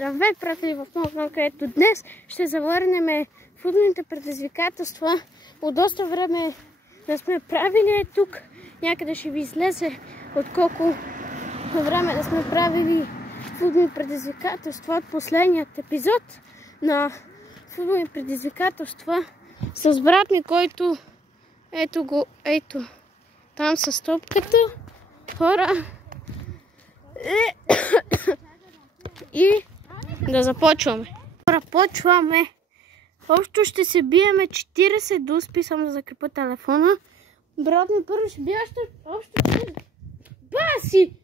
Здравей, приятели, в нов канал, където днес ще завърнем футболните предизвикателства. От доста време да сме правили тук. Някъде ще ви излезе от колко време да сме правили футболни предизвикателства от последният епизод на футболни предизвикателства с брат ми, който ето го, ето там с топката. Хора. И да започваме. Почваме. Общо ще се биеме 40 до успи, само да закрепа телефона. Брат ми първо ще бие общо 40. Баси!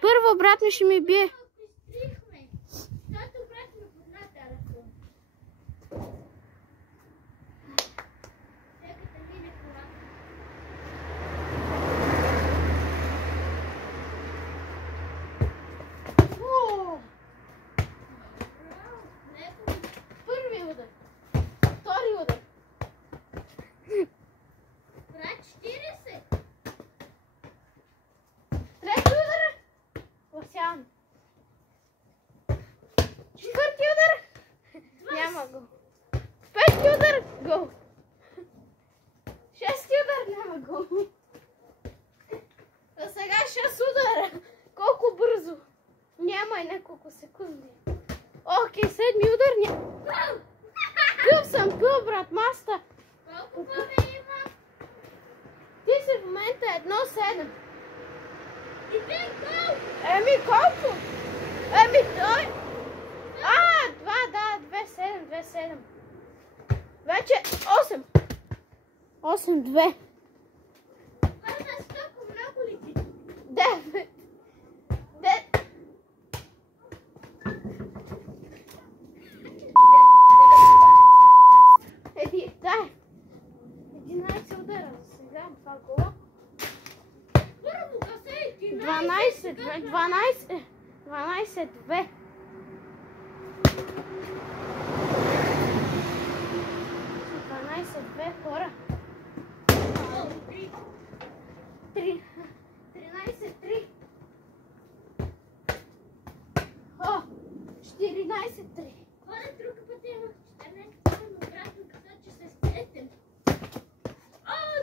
Първо брат ми ще ми бие. Четвърти удар. Няма го. Пети удар. Гол. Шести удар. Няма гол. А сега 6 удара. Колко бързо. Няма и няколко секунди. Окей, седми удар. Няма. Пил съм, брат, маста. Колко голи има? Ти си в момента 1-7. И ти гол. Еми колко? Еми той. 2-7. Вече 8. 8-2. Първа стъпка много ли ти? 9. Дай. 11 удара сега. 2 гола. Първо късе 12-2. 12-2 хора. 13-3. 14-3. Хора, друг път имах 14, но брат ми каза, че се сетим.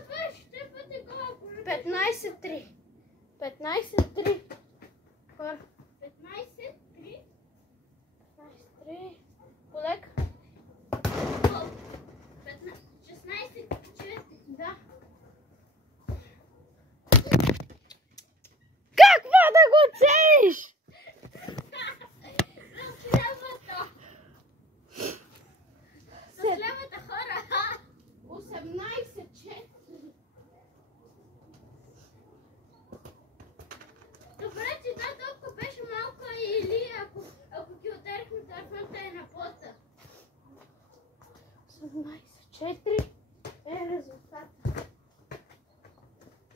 Това ще бъде гол. 15-3. 15-3. Хора. 15-3. 15-3. Полека. 16-4. Да. Какво да го целиш? С левата хора. 18-4. Добре, че тази топка беше малка или ако ги ударихме, телефонта е на пота. 18-4 е резултат.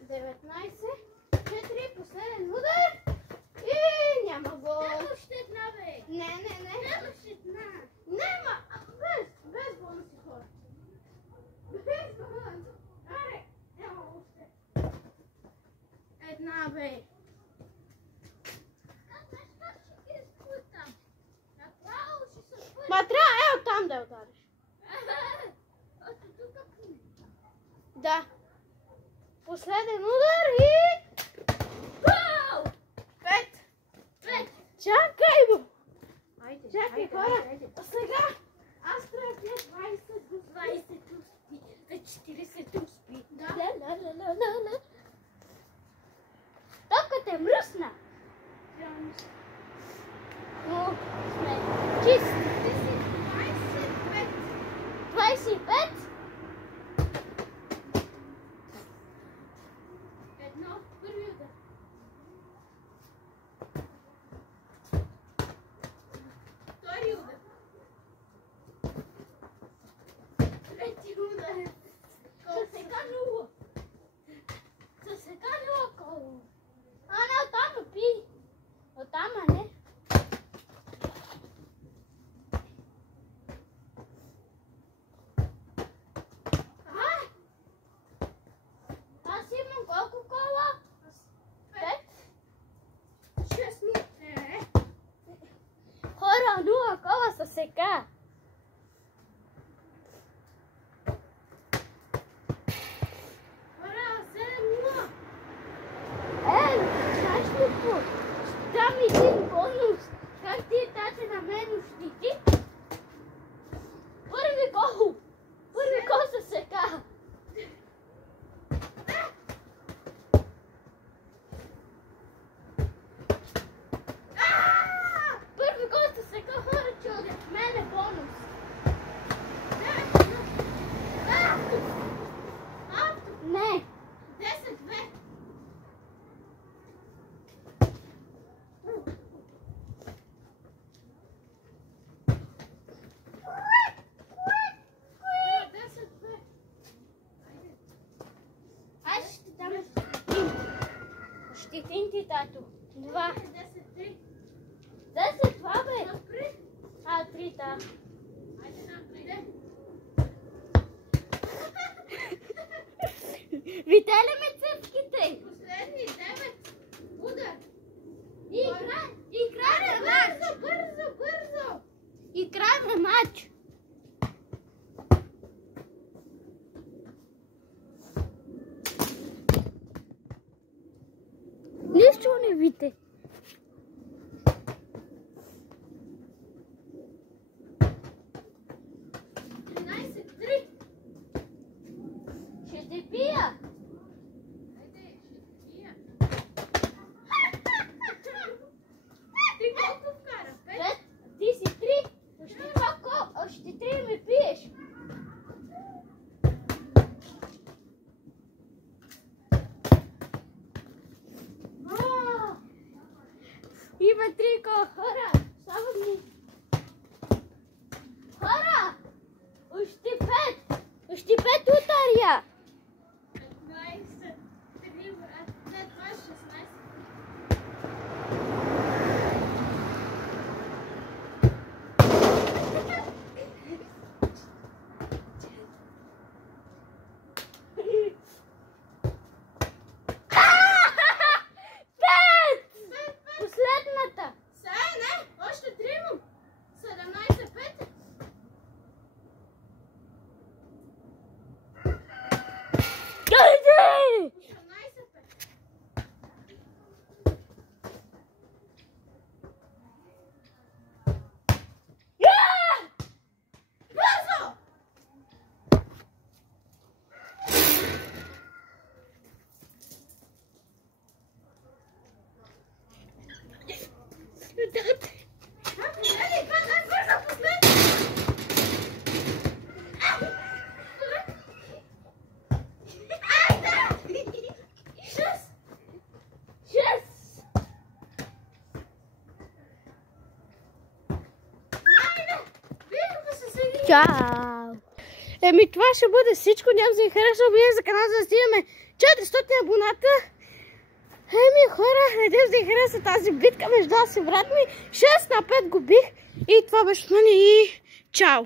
19-4, последен удар и няма гол. Няма щетна, бе. Не. Няма щетна. Нема. Без бонуси, хора. Без бонуси. Аре, няма още. Една, бе. Как ще ги спутам? Направо ще се спутам. Ма трябва оттам да я удариш. Ото тук. Да. Последен удар и... Гол! 5. Чакай го. Чакай, хора. А сега аз трябва да 20 успи. 40 успи. Да. Топката е мръсна. Но сме чисти. 25. Едно, първи удар. Втори удар. Трети удар. Съсека нула. Съсека нула коло. А, не, оттам Хора, 0 кола са сега. Хора, 7-0. Знаеш ли какво? Ще дам един бонус. Как ти дате на мен ощити? Първи гол! Първи гол са сега. Първи гол са сега, хора, че от мен е бонус. Не. 10-2. Аз ще дам щетин. Щетин ти, тато. 2. 10-3. 10-2, бе. 3, да. Айде напред. Видели ме цъпките? Последни 9. Удар. Играем матч. Бързо. Играем матч. Нищо не видите. Ще те бия. Ти колко вкара? 5? Ти си 3. Още 3 ме биеш. Има 3 кола, хора. Само ми. Хора! Още 5. Още 5 ударя. 15. 3, брат. След това 16. Последната. Сега не, още 3 имам. 17-5. Дойде! 18-5. Бързо! Чао! Еми, това ще бъде всичко. Няма да ви хареса, обявя за канал, за да стигаме 400 абоната. Еми, хора, надявам да ви хареса тази битка между аз и брат ми. 6 на 5 го бих. И това беше от мен и чао!